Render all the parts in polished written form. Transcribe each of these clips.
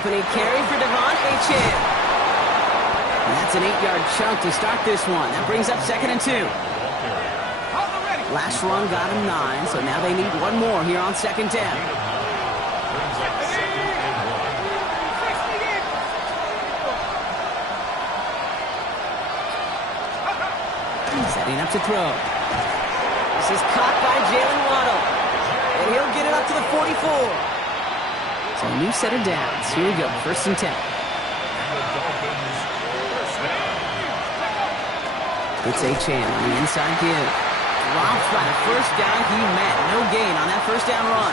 Opening carry for Devon Achane. And that's an 8-yard chunk to start this one. That brings up 2nd and 2. Last run got him 9, so now they need one more here on 2nd down. Setting up to throw. This is caught by Jalen Waddle. And he'll get it up to the 44. So a new set of downs. Here we go, 1st and 10. It's Achane on the inside give. Drops by the 1st down he met. No gain on that 1st down run.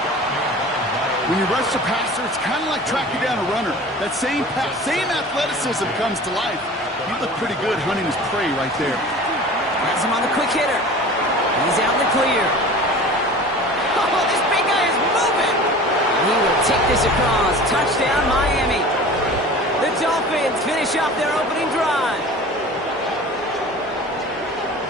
When you rush the passer, it's kind of like tracking down a runner. That same athleticism comes to life. You look pretty good hunting his prey right there. Has him on the quick hitter. He's out in the clear. Oh, this big guy is moving. He will take this across. Touchdown, Miami. The Dolphins finish up their opening drive.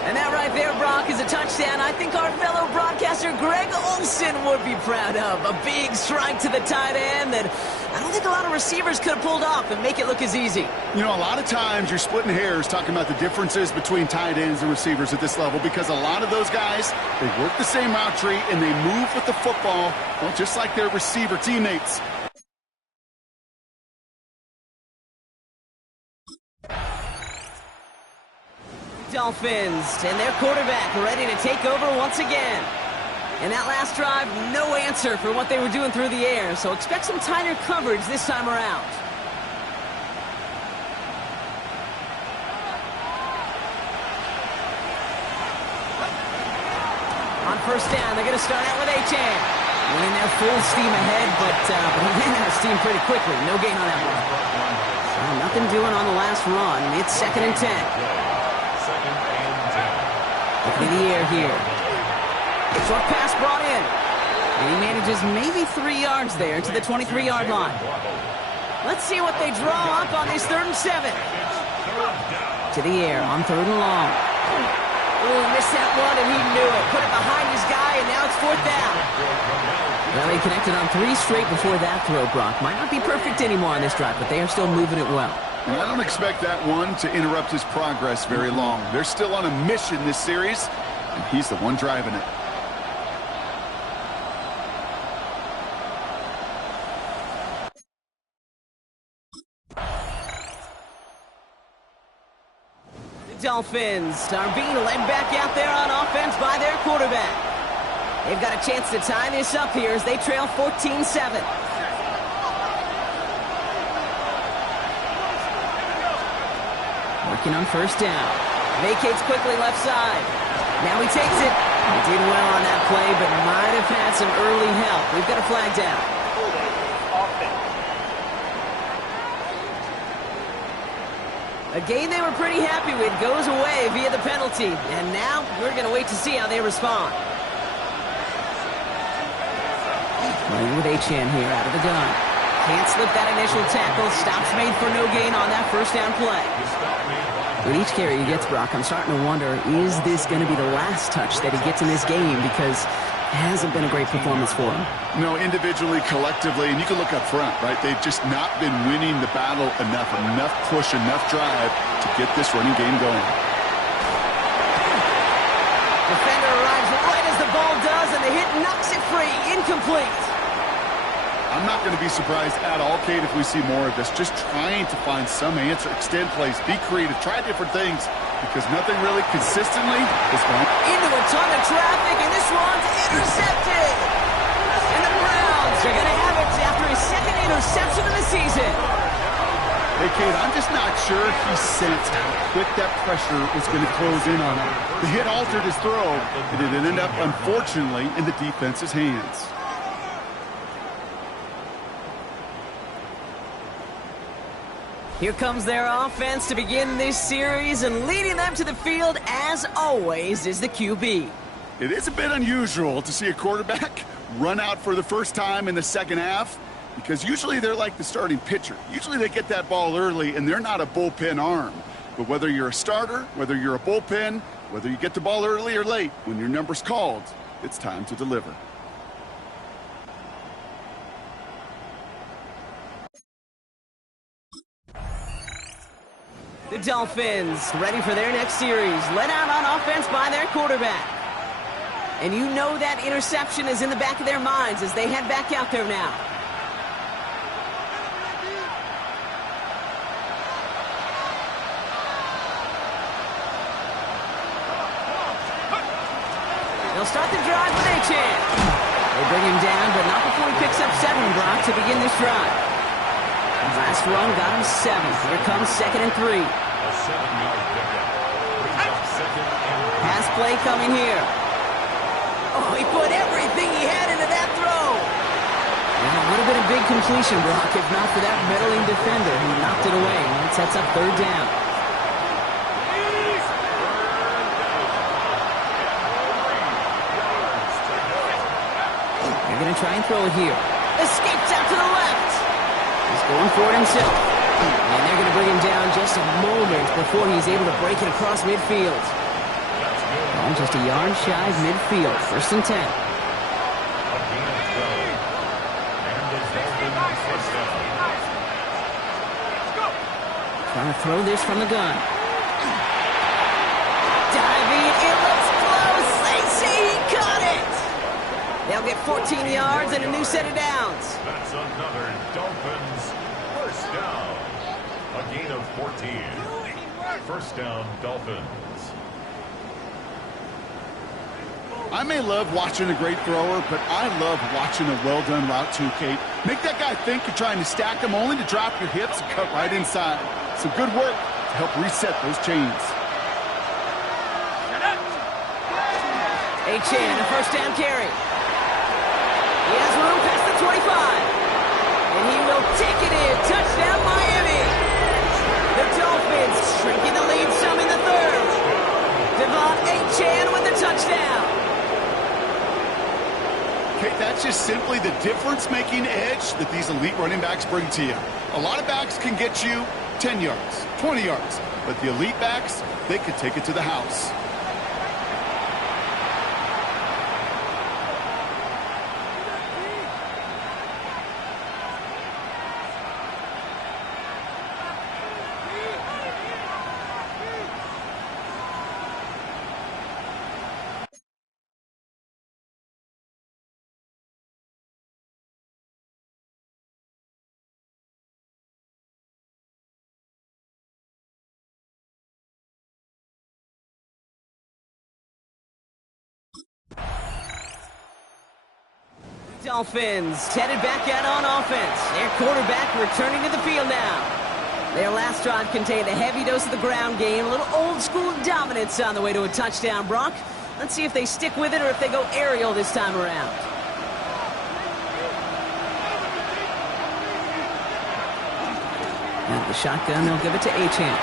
And that right there, Brock, is a touchdown I think our fellow broadcaster Greg Olsen would be proud of. A big strike to the tight end that I don't think a lot of receivers could have pulled off and make it look as easy. You know, a lot of times you're splitting hairs talking about the differences between tight ends and receivers at this level because a lot of those guys, they work the same route tree and they move with the football, well, just like their receiver teammates. Dolphins and their quarterback ready to take over once again. And that last drive, no answer for what they were doing through the air, so expect some tighter coverage this time around. On 1st down, they're going to start out with Achane. Went in there full steam ahead, but he ran out of steam pretty quickly. No gain on that one. So nothing doing on the last run. It's 2nd and 10. Up in the air here. A short pass brought in. And he manages maybe 3 yards there to the 23-yard line. Let's see what they draw up on this 3rd and 7. To the air on 3rd and long. Ooh, missed that one, and he knew it. Put it behind his guy, and now it's 4th down. Well, he connected on 3 straight before that throw, Brock. Might not be perfect anymore on this drive, but they are still moving it well. And I don't expect that one to interrupt his progress very long. They're still on a mission this series, and he's the one driving it. Dolphins are being led back out there on offense by their quarterback. They've got a chance to tie this up here as they trail 14-7. Working on 1st down. Vacates quickly left side. Now he takes it. He did well on that play, but might have had some early help. We've got a flag down. A game they were pretty happy with goes away via the penalty. And now we're going to wait to see how they respond. Running with Achane here out of the gun. Can't slip that initial tackle. Stops made for no gain on that 1st down play. With each carry he gets, Brock, I'm starting to wonder, is this going to be the last touch that he gets in this game? Because it hasn't been a great performance for him. No, individually, collectively, and you can look up front, right? They've just not been winning the battle enough push, enough drive to get this running game going. Defender arrives right as the ball does, and the hit knocks it free. Incomplete. I'm not going to be surprised at all, Kate, if we see more of this. Just trying to find some answer, extend plays, be creative, try different things, because nothing really consistently is going. Into a ton of traffic, and this one's intercepted. And the Browns are going to have it after his 2nd interception of the season. Hey, Kate, I'm just not sure he sensed how quick that pressure was going to close in on him. The hit altered his throw, and it ended up, unfortunately, in the defense's hands. Here comes their offense to begin this series, and leading them to the field, as always, is the QB. It is a bit unusual to see a quarterback run out for the first time in the 2nd half, because usually they're like the starting pitcher. Usually they get that ball early, and they're not a bullpen arm. But whether you're a starter, whether you're a bullpen, whether you get the ball early or late, when your number's called, it's time to deliver. The Dolphins, ready for their next series, led out on offense by their quarterback. And you know that interception is in the back of their minds as they head back out there now. They'll start the drive with Achane. They bring him down, but not before he picks up 7, Brock, to begin this drive. Last run got him 7. Here comes 2nd and 3. Pass play coming here. Oh, he put everything he had into that throw. And it would have been a big completion, Brock, if not for that meddling defender who knocked it away. And it sets up 3rd down. They're going to try and throw it here. Escapes out to the left. He's going for it himself. And they're going to bring him down just a moment before he's able to break it across midfield. Oh, just a yard shy of midfield. 1st and 10. Trying to throw this from the gun. Diving, it looks close. They say he caught it. They'll get 14 yards and a new set of downs. That's another Dolphins 1st down. A gain of 14. 1st down, Dolphins. I may love watching a great thrower, but I love watching a well-done route too, Kate. Make that guy think you're trying to stack him only to drop your hips and cut right inside. Some good work to help reset those chains. Achane, a 1st down carry. He has room past the 25. And he will take it in. Touchdown, Miami. The Dolphins shrinking the lead some in the 3rd. De'Von Achane with the touchdown. Kate, that's just simply the difference-making edge that these elite running backs bring to you. A lot of backs can get you 10 yards, 20 yards, but the elite backs, they could take it to the house. Dolphins headed back out on offense. Their quarterback returning to the field now. Their last drive contained a heavy dose of the ground game, a little old-school dominance on the way to a touchdown, Brock. Let's see if they stick with it or if they go aerial this time around. Now the shotgun, they'll give it to Achane.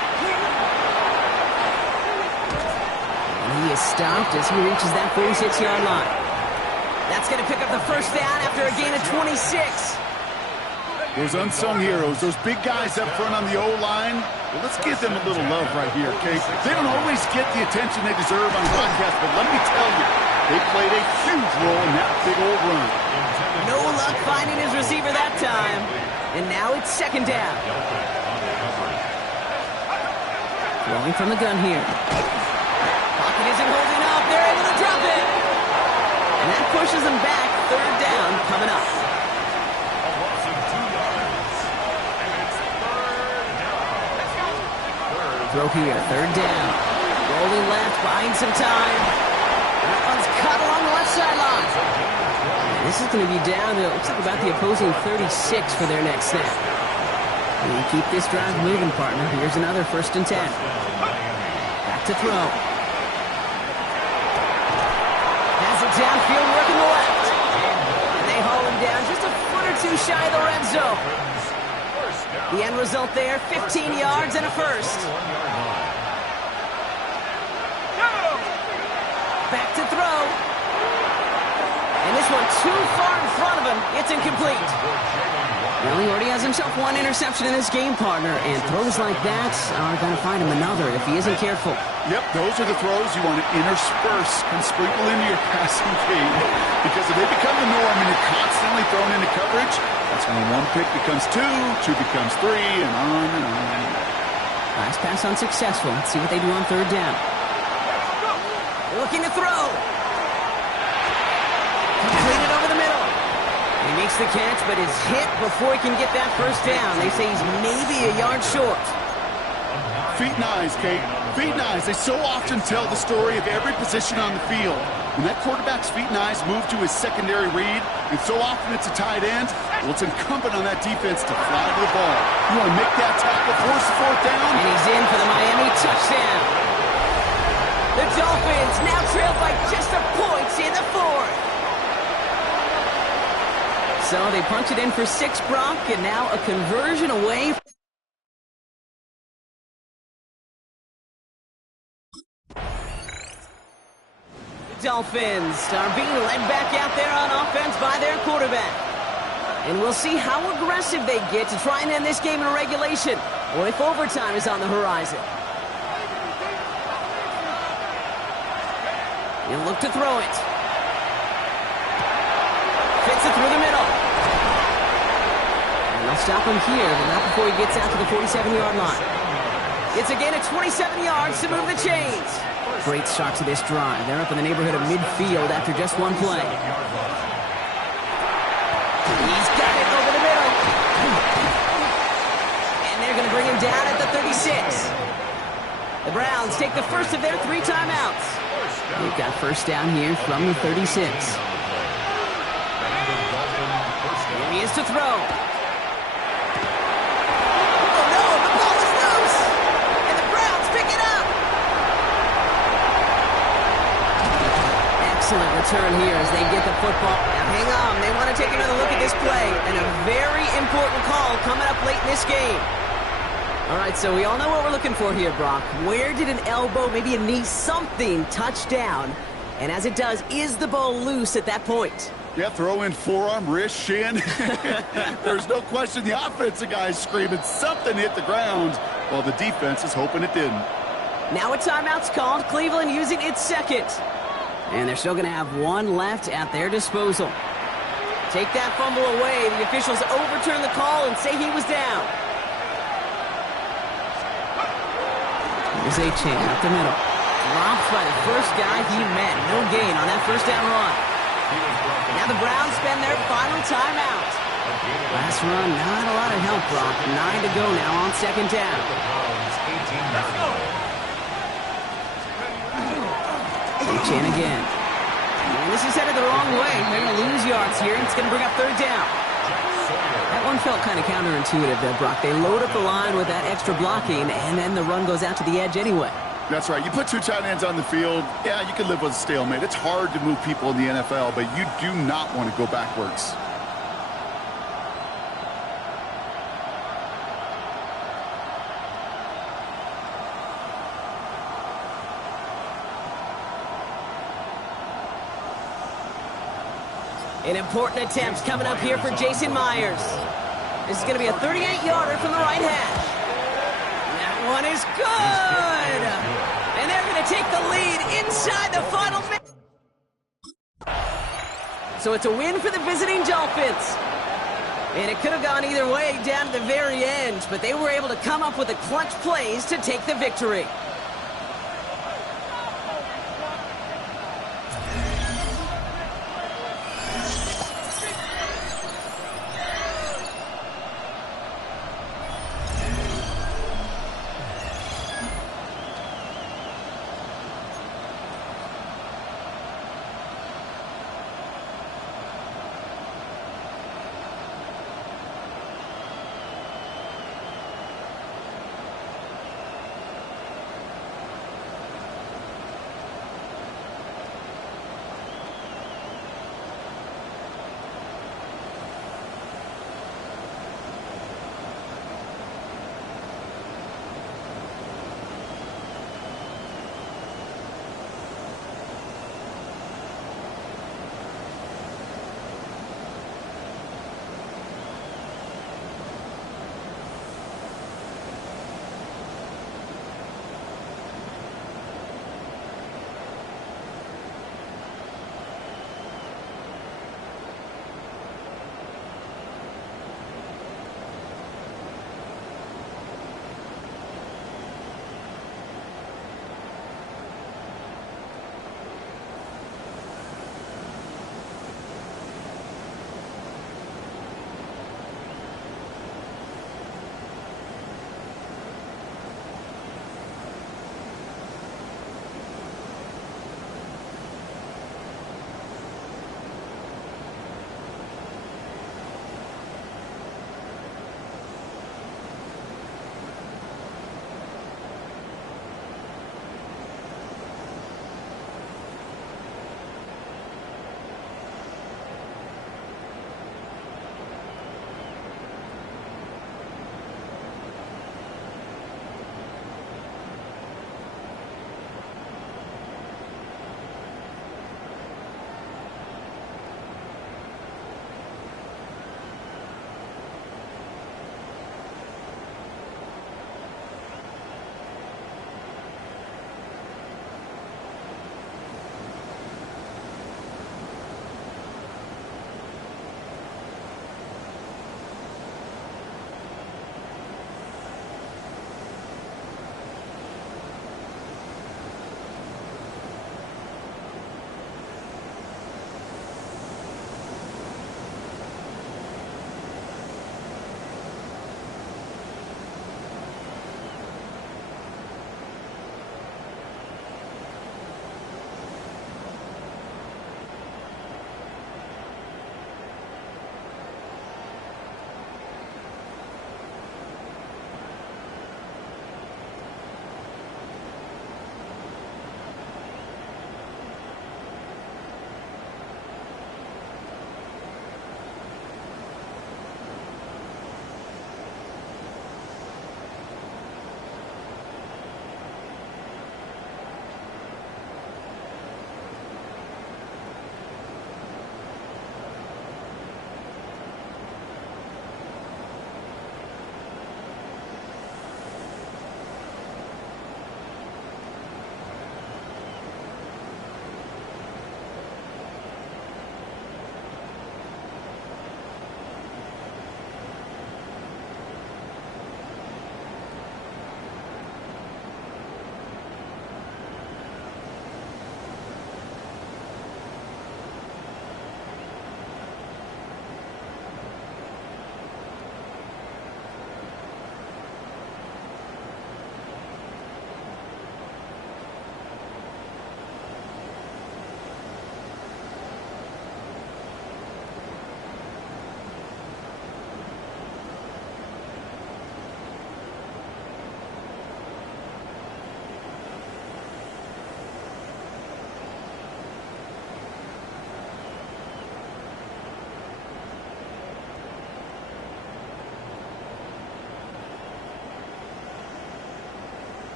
And he is stopped as he reaches that 46-yard line. That's going to pick up the 1st down after a gain of 26. Those unsung heroes, those big guys up front on the O-line, well, let's give them a little love right here, okay? They don't always get the attention they deserve on broadcast, but let me tell you, they played a huge role in that big old run. No luck finding his receiver that time. And now it's 2nd down. Throwing from the gun here. Pocket isn't holding up. They're able to drop it. And that pushes them back. 3rd down coming up. A loss of 2 yards. And it's 3rd down. Throw here, 3rd down. Rolling left, buying some time. That one's cut along the left sideline. This is going to be down to, it looks like about the opposing 36 for their next snap. And you keep this drive moving, partner. Here's another 1st and 10. Back to throw. Downfield working the left. And they haul him down just a foot or 2 shy of the red zone. The end result there, 15 yards and a 1st. Back to throw. And this one too far in front of him. It's incomplete. Well, he already has himself 1 interception in this game, partner, and throws like that are going to find him another if he isn't careful. Yep, those are the throws you want to intersperse and sprinkle into your passing game. Because if they become the norm and you're constantly thrown into coverage, that's when 1 pick becomes 2, 2 becomes 3, and on and on. Last pass unsuccessful. Let's see what they do on third down. They're looking to throw. Completed over the middle. He makes the catch, but is hit before he can get that first down. They say he's maybe a yard short. Feet and eyes, Kate. Feet and eyes. They so often tell the story of every position on the field. When that quarterback's feet and eyes move to his secondary read, and so often it's a tight end, well, it's incumbent on that defense to fly to the ball. You want to make that tackle, force the fourth down. And he's in for the Miami touchdown. The Dolphins now trail by just a point in the fourth. So they punch it in for 6, Brock, and now a conversion away. The Dolphins are being led back out there on offense by their quarterback. And we'll see how aggressive they get to try and end this game in regulation, or if overtime is on the horizon. He'll look to throw it. Fits it through the middle. And they'll stop him here, but not before he gets out to the 47-yard line. It's a gain of 27 yards to move the chains. Great start to this drive. They're up in the neighborhood of midfield after just one play. He's got it over the middle. And they're going to bring him down at the 36. The Browns take the first of their 3 timeouts. They've got first down here from the 36. Here he is to throw. Oh no, the ball is loose. And the Browns pick it up. Excellent return here as they get the football. Now hang on, they want to take another look at this play. And a very important call coming up late in this game. All right, so we all know what we're looking for here, Brock. Where did an elbow, maybe a knee, something touch down? And as it does, is the ball loose at that point? Yeah, throw in forearm, wrist, shin. There's no question the offensive guy's screaming something hit the ground while the defense is hoping it didn't. Now a timeout's called. Cleveland using its second. And they're still going to have one left at their disposal. Take that fumble away. The officials overturn the call and say he was down. Here's Achane up the middle. Dropped by the first guy he met. No gain on that first down run. Now the Browns spend their final timeout. Last run, not a lot of help, Brock. 9 to go now on second down. Achane again. And this is headed the wrong way. They're going to lose yards here, and it's going to bring up third down. That one felt kind of counterintuitive there, Brock. They load up the line with that extra blocking, and then the run goes out to the edge anyway. That's right. You put 2 tight ends on the field, yeah, you can live with a stalemate. It's hard to move people in the NFL, but you do not want to go backwards. An important attempt coming up here for Jason Myers. This is going to be a 38-yarder from the right hash. That one is good. And they're going to take the lead inside the final minute. So it's a win for the visiting Dolphins. And it could have gone either way down to the very end, but they were able to come up with the clutch plays to take the victory.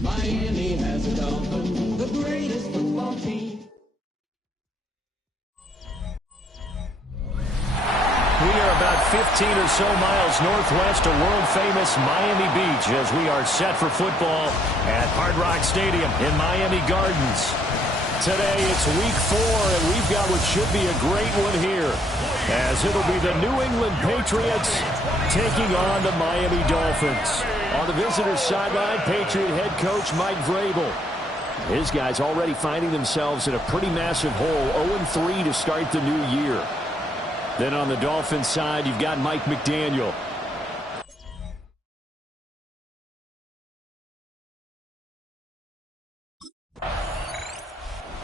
Miami has a Dolphin, the greatest football team. We are about 15 or so miles northwest of world-famous Miami Beach as we are set for football at Hard Rock Stadium in Miami Gardens. Today it's week 4, and we've got what should be a great one here, as it'll be the New England Patriots taking on the Miami Dolphins. On the visitor's sideline, Patriot head coach Mike Vrabel. His guys already finding themselves in a pretty massive hole, 0-3 to start the new year. Then on the Dolphins side, you've got Mike McDaniel.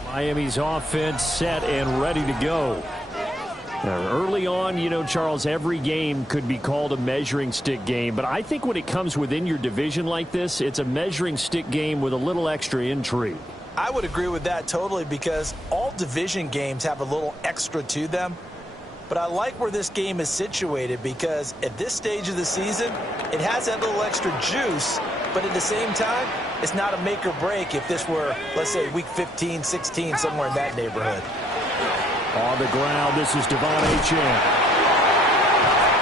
Miami's offense set and ready to go. Now, early on, you know, Charles, every game could be called a measuring stick game, but I think when it comes within your division like this, it's a measuring stick game with a little extra intrigue. I would agree with that totally, because all division games have a little extra to them. But I like where this game is situated, because at this stage of the season, it has that little extra juice, but at the same time, it's not a make or break if this were, let's say, week 15, 16, somewhere in that neighborhood. On the ground, this is Devon Achane.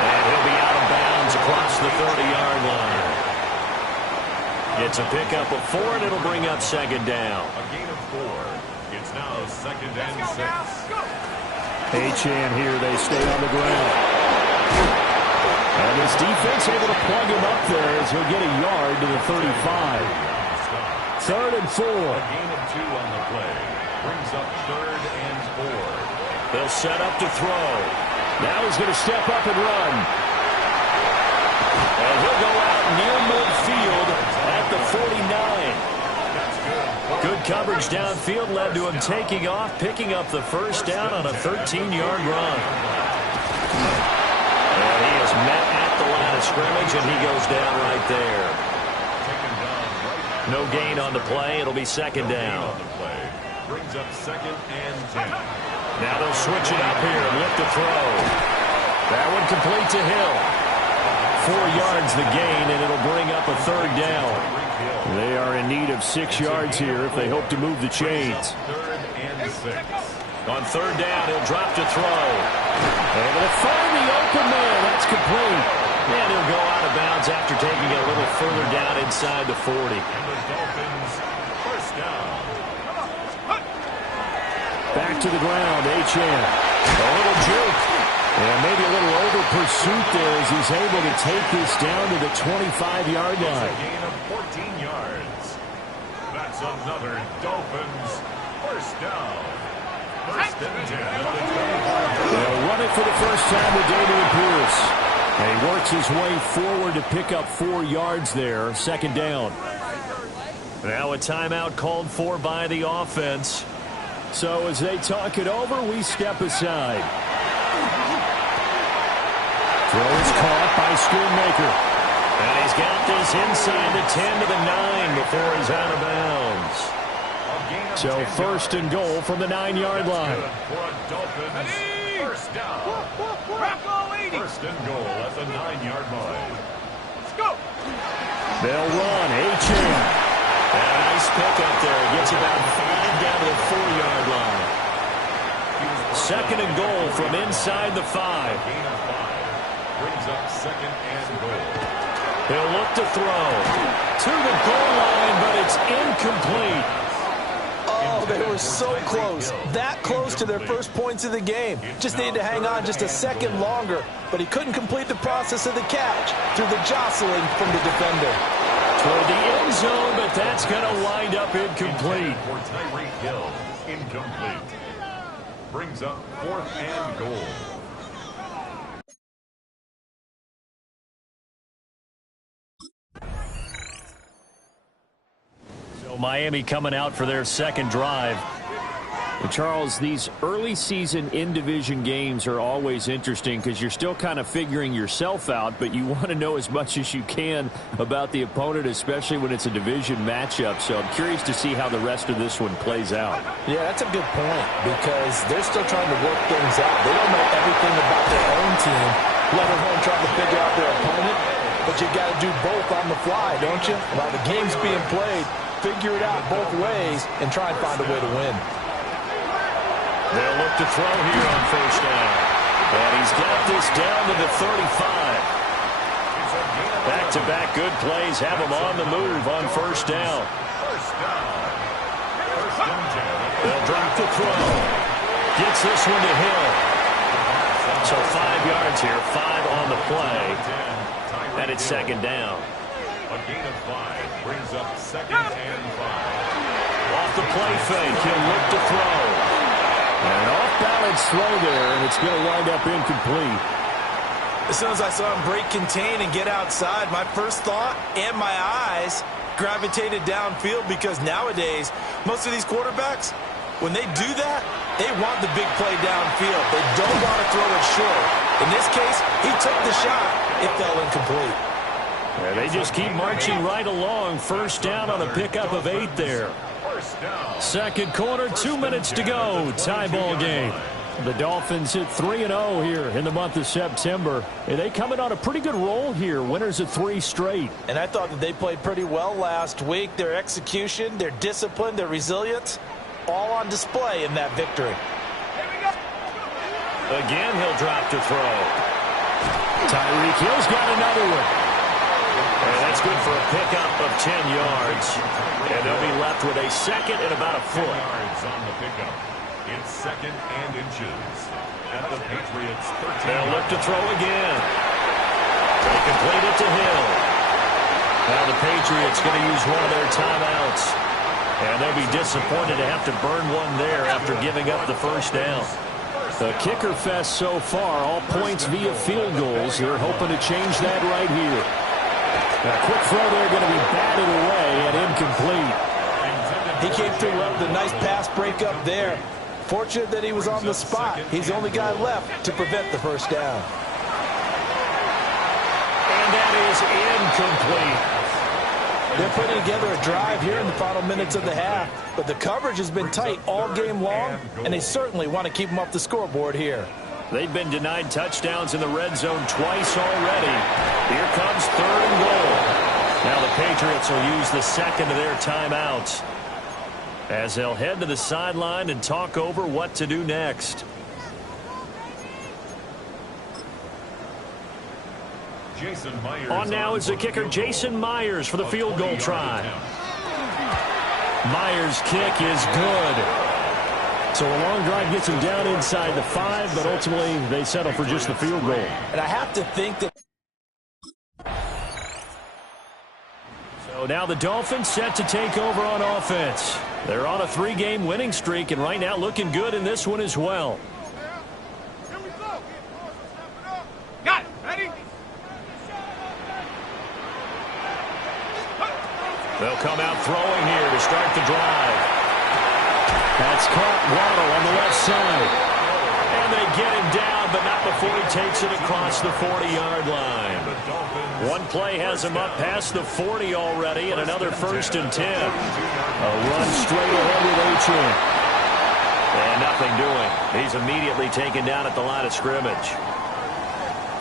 And he'll be out of bounds across the 30-yard line. It's a pickup of 4, and it'll bring up second down. A gain of 4. It's now second and 6. Achane here, they stay on the ground. And his defense able to plug him up there as he'll get a yard to the 35. Third and 4. A gain of 2 on the play. Brings up third and 4. They'll set up to throw. Now he's going to step up and run. And he'll go out near midfield at the 49. Good coverage downfield led to him taking off, picking up the first down on a 13-yard run. And he is met at the line of scrimmage, and he goes down right there. No gain on the play. It'll be second down. Brings up second and 10. Now they'll switch it up here and lift the throw. That one complete to Hill. 4 yards the gain, and it'll bring up a third down. They are in need of 6 yards here if they hope to move the chains. Third and 6. On third down, he'll drop to throw. Able to find the open man. That's complete. And he'll go out of bounds after taking a little further down inside the 40. And the Dolphins first down. Back to the ground, Achane. A little juke. And maybe a little over pursuit there as he's able to take this down to the 25-yard line. A gain of 14 yards. That's another Dolphins first down. First and 10 at the 25. They'll run it for the first time with Dameon Pierce. And he works his way forward to pick up 4 yards there. Second down. Now a timeout called for by the offense. So as they talk it over, we step aside. Throw is caught by Schoonmaker. And he's got this inside the 10 to the 9 before he's out of bounds. So first and goal from the 9-yard line. For a Dolphins first down. First and goal at the 9-yard line. Let's go. They'll run. Achane. And a nice pickup there. Gets about 5 down to the 4-yard line. Second and goal from inside the 5. Gain of 5. Brings up second and goal. He'll look to throw. To the goal line, but it's incomplete. Oh, they were so close. That close to their first points of the game. Just needed to hang on just a second longer, but he couldn't complete the process of the catch through the jostling from the defender. Toward the end zone, but that's going to wind up incomplete. For Tyreek Hill, incomplete. Brings up fourth and goal. So Miami coming out for their second drive. And Charles, these early season in-division games are always interesting because you're still kind of figuring yourself out, but you want to know as much as you can about the opponent, especially when it's a division matchup. So I'm curious to see how the rest of this one plays out. Yeah, that's a good point because they're still trying to work things out. They don't know everything about their own team, let alone trying to figure out their opponent. But you got to do both on the fly, don't you? While the game's being played, figure it out both ways and try and find a way to win. They'll look to throw here on first down. And he's got this down to the 35. Back-to-back good plays have him on the move on first down. They'll drop the throw. Gets this one to Hill. So 5 yards here, 5 on the play. And it's second down. A gain of 5 brings up second and 5. Off the play fake, he'll look to throw. And off-balance throw there, and it's going to wind up incomplete. As soon as I saw him break contain and get outside, my first thought and my eyes gravitated downfield because nowadays, most of these quarterbacks, when they do that, they want the big play downfield. They don't want to throw it short. In this case, he took the shot. It fell incomplete. Yeah, they just keep marching right along. First down on a pickup of 8 there. Second quarter, 2 minutes to go. Tie ball game. The Dolphins hit 3-0 here in the month of September. And they coming on a pretty good roll here. Winners of 3 straight. And I thought that they played pretty well last week. Their execution, their discipline, their resilience, all on display in that victory. Again, he'll drop to throw. Tyreek Hill's got another one. And that's good for a pickup of 10 yards. And they'll be left with a second and about a foot. 10 yards on the pickup. It's second and inches. At the Patriots' 13. They'll look to throw again. They complete it to Hill. Now the Patriots going to use one of their timeouts. And they'll be disappointed to have to burn one there after giving up the first down. The kicker fest so far, all points via field goals. They're hoping to change that right here. A quick throw there going to be batted away and incomplete. He came through well with a nice pass breakup there. Fortunate that he was on the spot. He's the only guy left to prevent the first down. And that is incomplete. They're putting together a drive here in the final minutes of the half, but the coverage has been tight all game long, and they certainly want to keep them off the scoreboard here. They've been denied touchdowns in the red zone twice already. Here comes 3rd and goal. Now the Patriots will use the second of their timeouts as they'll head to the sideline and talk over what to do next. Jason Myers On now is the kicker Jason Myers for the field goal try. Myers' kick is good. So a long drive gets him down inside the 5, but ultimately they settle for just the field goal. And I have to think that... So now the Dolphins set to take over on offense. They're on a 3-game winning streak, and right now looking good in this one as well. Here we go. Got it. Ready? They'll come out throwing here to start the drive. That's caught. Waddle on the left side. And they get him down, but not before he takes it across the 40-yard line. One play has him up past the 40 already, and another 1st and 10. A run straight ahead with Achane. And nothing doing. He's immediately taken down at the line of scrimmage.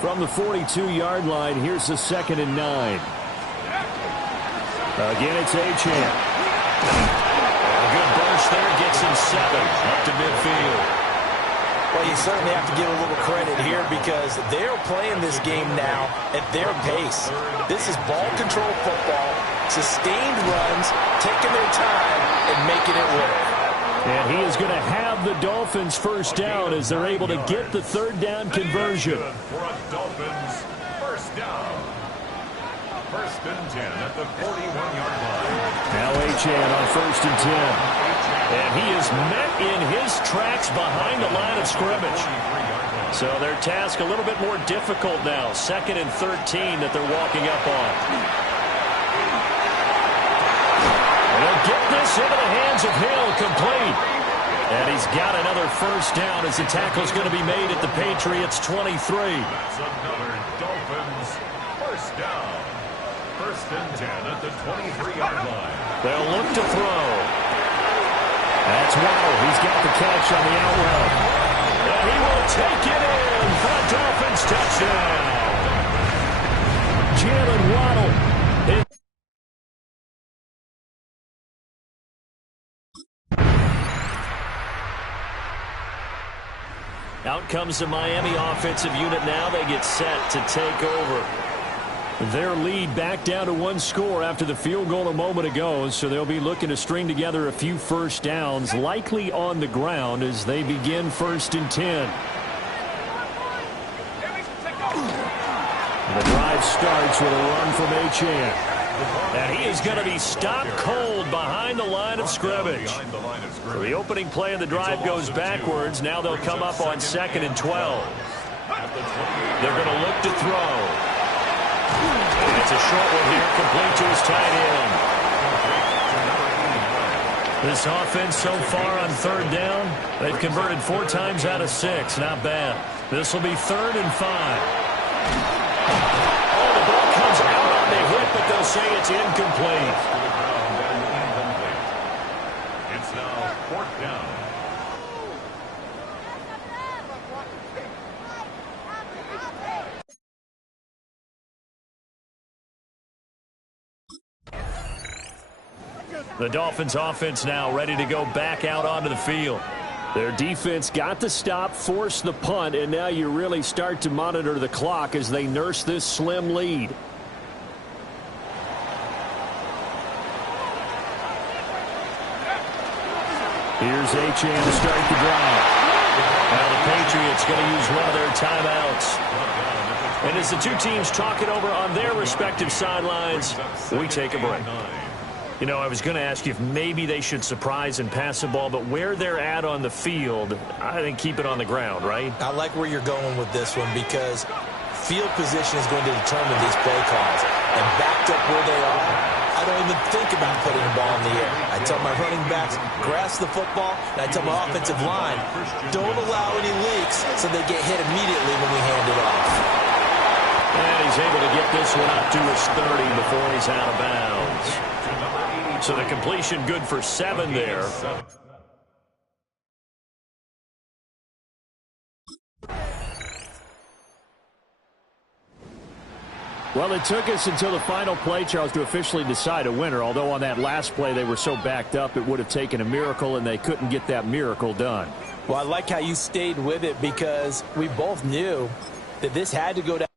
From the 42-yard line, here's the 2nd and 9. Again, it's Achane. A good burst there, gets him 7 up to midfield. Well, you certainly have to give a little credit here because they're playing this game now at their pace. This is ball control football, sustained runs, taking their time, and making it work. And he is going to have the Dolphins first down as they're able to get the 3rd down conversion. For a Dolphins first down. 1st and 10 at the 41-yard line. Now Achane on 1st and 10. And he is met in his tracks behind the line of scrimmage. So their task a little bit more difficult now. 2nd and 13 that they're walking up on. And they'll get This into the hands of Hill, complete. And he's got another first down as the tackle's going to be made at the Patriots' 23. That's another Dolphins first down. First and 10 at the 23-yard line. They'll look to throw. That's Waddle. He's got the catch on the out route. And he will take it in for a Dolphins touchdown. Jalen Waddle. Out comes the Miami offensive unit now. They get set to take over. Their lead back down to one score after the field goal a moment ago, so they'll be looking to string together a few first downs, likely on the ground as they begin 1st and 10. The drive starts with a run from Achane. And he is going to be stopped cold behind the line of scrimmage. So the opening play of the drive goes backwards. Now they'll come up on 2nd and 12. They're going to look to throw. And it's a short one here, complete to his tight end. This offense so far on 3rd down, they've converted 4 times out of 6. Not bad. This will be 3rd and 5. Oh, the ball comes out on the hit, but they'll say it's incomplete. It's now 4th down. The Dolphins offense now ready to go back out onto the field. Their defense got the stop, forced the punt, and now you really start to monitor the clock as they nurse this slim lead. Here's Achane to start the drive. Now the Patriots going to use one of their timeouts. And as the two teams talk it over on their respective sidelines, we take a break. You know, I was going to ask you if maybe they should surprise and pass the ball, but where they're at on the field, I think keep it on the ground, right? I like where you're going with this one because field position is going to determine these play calls. And backed up where they are, I don't even think about putting the ball in the air. I tell my running backs, grasp the football, and I tell my offensive line, don't allow any leaks so they get hit immediately when we hand it off. And he's able to get this one up to his 30 before he's out of bounds. So the completion good for 7 there. Well, it took us until the final play, Charles, to officially decide a winner, although on that last play they were so backed up it would have taken a miracle, and they couldn't get that miracle done. Well, I like how you stayed with it because we both knew that this had to go down.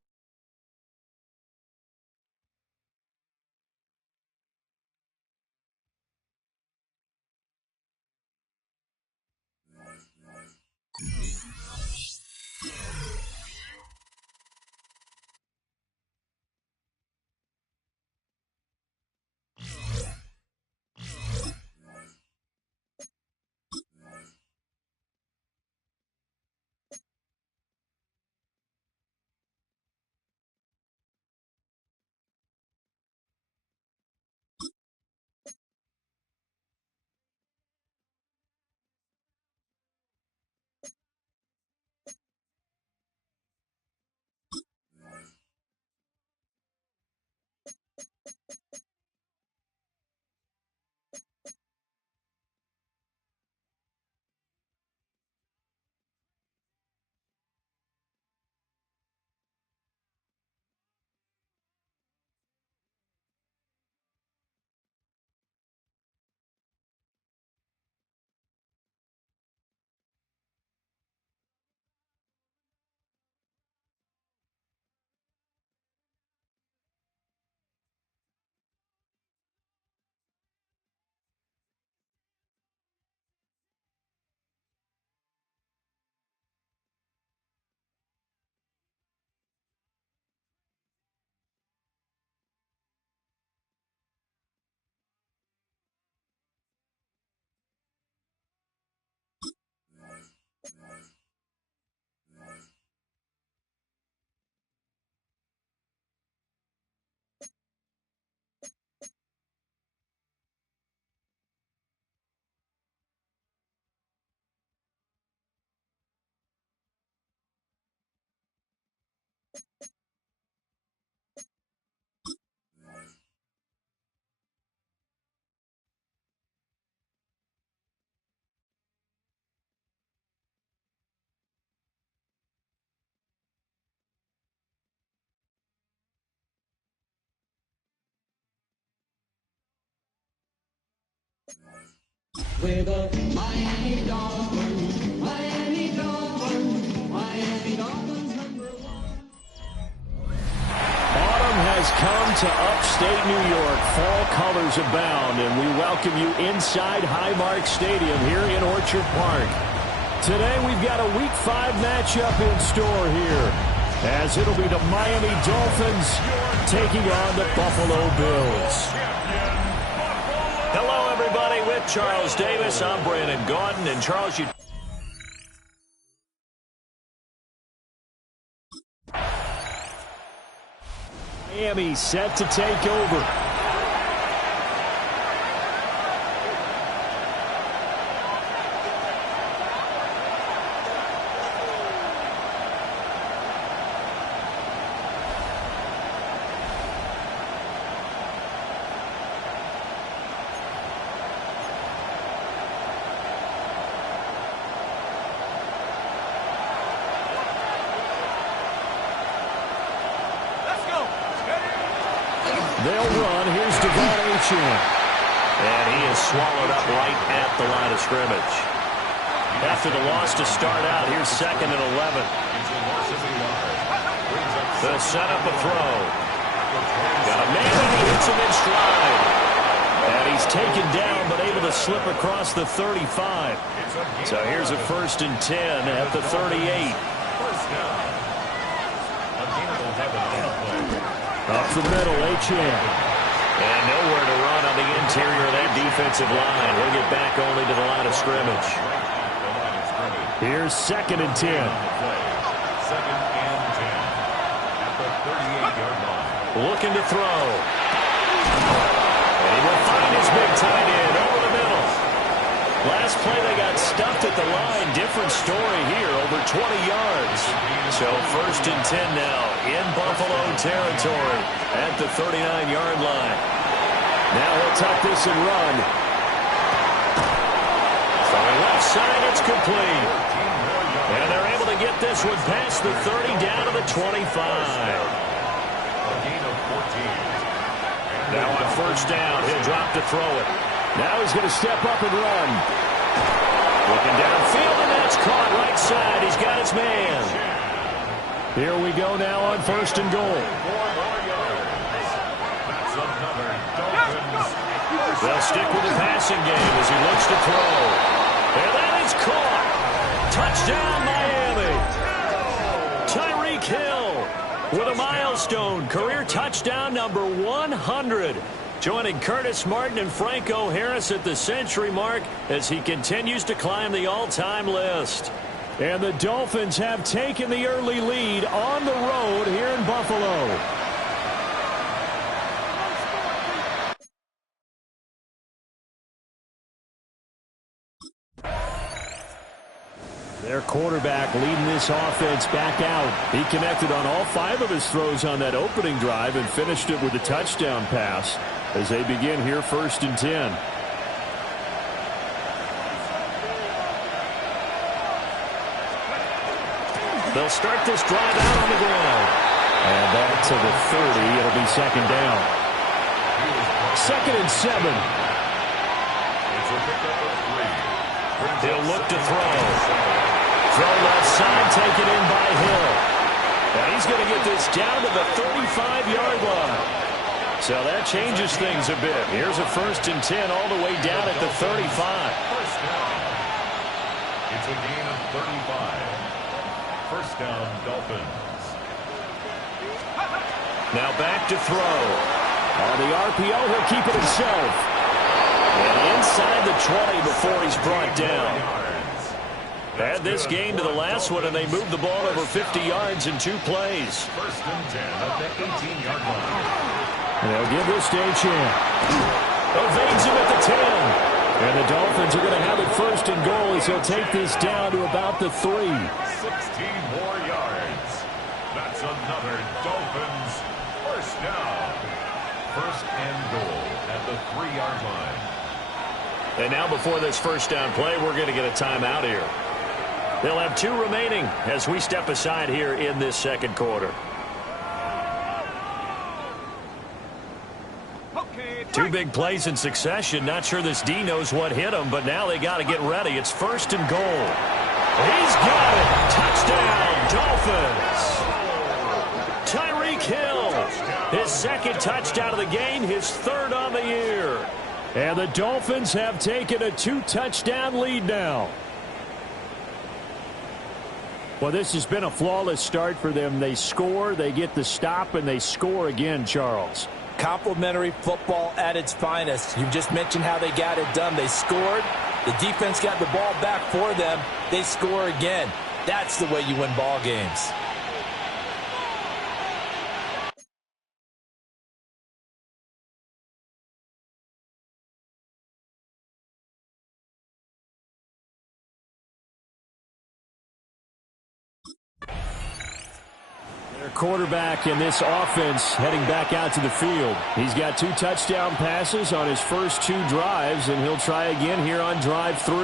With the Miami Dolphins, Miami Dolphins, Miami Dolphins #1. Autumn has come to upstate New York. Fall colors abound, and we welcome you inside Highmark Stadium here in Orchard Park. Today we've got a Week 5 matchup in store here, as it'll be the Miami Dolphins taking on the Buffalo Bills. Hello, everybody. With Charles Davis, I'm Brandon Gaudin. And Charles, Miami set to take over. They'll run. Here's Devon Achane. And he is swallowed up right at the line of scrimmage. After the loss to start out, here's 2nd and 11. They'll set up a throw. Got a man, and he hits him in stride. And he's taken down, but able to slip across the 35. So here's a 1st and 10 at the 38. Up the middle, Achane. And nowhere to run on the interior of that defensive line. He'll get back only to the line of scrimmage. Here's 2nd and 10. 2nd and 10 at the 38-yard line. Looking to throw. And he will find his big tight end over the middle. Last play they got stuffed at the line. Different story here, over 20 yards. So 1st and 10 now in Buffalo territory at the 39-yard line. Now he'll tuck this and run. From the left side, it's complete. And they're able to get this one past the 30 down to the 25. A gain of 14. Now on 1st down, he'll drop to throw it. Now he's going to step up and run. Looking downfield, and that's caught right side. He's got his man. Here we go now on 1st and goal. 4 more yards. That's another Dolphins. They'll stick with the passing game as he looks to throw. And that is caught. Touchdown, Miami. Tyreek Hill with a milestone. Career touchdown number 100. Joining Curtis Martin and Franco Harris at the century mark as he continues to climb the all-time list. And the Dolphins have taken the early lead on the road here in Buffalo. Their quarterback leading this offense back out. He connected on all 5 of his throws on that opening drive and finished it with a touchdown pass as they begin here 1st and 10. They'll start this drive out on the ground. And back to the 30. It'll be 2nd down. 2nd and 7. It's a pickup of 3. He'll look to throw. Throw left side, taken in by Hill. And he's going to get this down to the 35-yard line. So that changes things a bit. Here's a 1st and 10 all the way down at the 35. 1st down. It's a gain of 35. 1st down, Dolphins. Now back to throw. On the RPO, he'll keep it himself. And inside the 20 before he's brought down. Add this game to the last one, and they moved the ball over 50 yards in 2 plays. 1st and 10 at the 18-yard line. And they'll give this to Achane. Evades him at the 10. And the Dolphins are going to have it 1st and goal as he'll take this down to about the 3. 16 more yards. That's another Dolphins 1st down. 1st and goal at the 3-yard line. And now before this 1st down play, we're going to get a timeout here. They'll have 2 remaining as we step aside here in this 2nd quarter. Okay. Two big plays in succession. Not sure this D knows what hit him, but now they got to get ready. It's 1st and goal. He's got it. Touchdown, Dolphins. Tyreek Hill, his 2nd touchdown of the game, his 3rd on the year. And the Dolphins have taken a 2-touchdown lead now. Well, this has been a flawless start for them. They score, they get the stop, and they score again, Charles. Complimentary football at its finest. You just mentioned how they got it done. They scored. The defense got the ball back for them. They score again. That's the way you win ball games. Their quarterback in this offense heading back out to the field. He's got 2 touchdown passes on his first 2 drives, and he'll try again here on drive 3.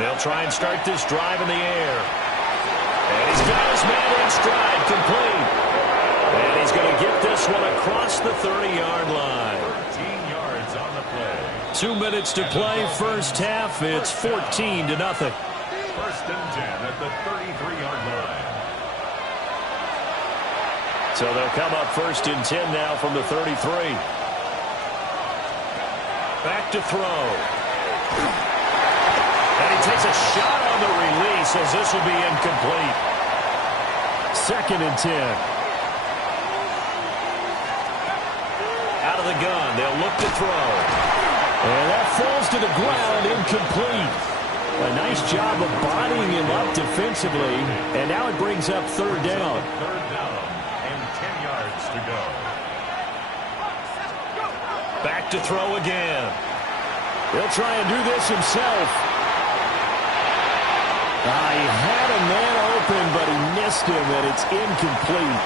They'll try and start this drive in the air. And he's got his man in stride, complete. And he's going to get this one across the 30-yard line. 13 yards on the play. 2 minutes to play, first half. It's 14-0. 1st and 10 at the 33-yard line. So they'll come up 1st and 10 now from the 33. Back to throw. And he takes a shot on the release as this will be incomplete. 2nd and 10. Out of the gun, they'll look to throw. And that falls to the ground, incomplete. A nice job of bodying him up defensively, and now it brings up 3rd down. 3rd down and 10 yards to go. Back to throw again. He'll try and do this himself. He had a man open, but he missed him, and it's incomplete.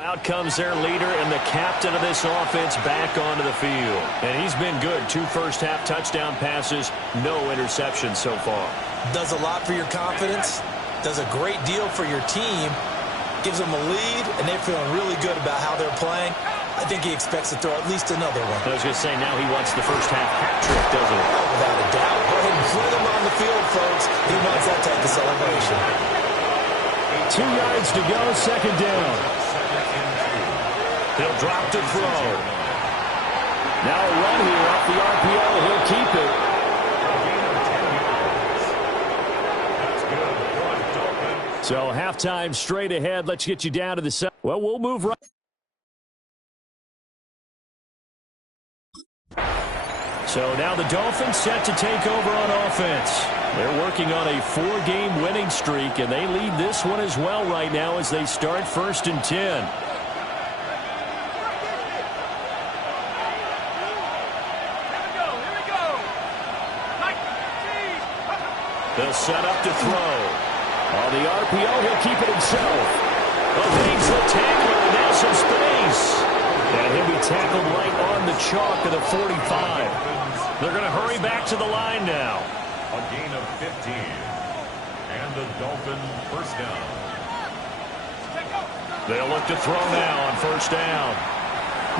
Out comes their leader and the captain of this offense back onto the field. And he's been good. 2 first-half touchdown passes, no interceptions so far. Does a lot for your confidence. Does a great deal for your team. Gives them a lead, and they're feeling really good about how they're playing. I think he expects to throw at least another one. I was going to say, now he wants the first-half hat trick, doesn't he? Oh, without a doubt. Go ahead and fling him on the field, folks. He wants that type of celebration. 2 yards to go, 2nd down. They'll drop to throw. Now a run here off the RPO. He'll keep it. So halftime straight ahead. Let's get you down to the set. Well, we'll move right. So now the Dolphins set to take over on offense. They're working on a 4-game winning streak, and they lead this one as well right now as they start 1st and 10. They'll set up to throw. On the RPO, he'll keep it himself. Evades the tackler, and now some space. And he'll be tackled right on the chalk of the 45. They're going to hurry back to the line now. A gain of 15. And the Dolphins 1st down. They'll look to throw now on 1st down.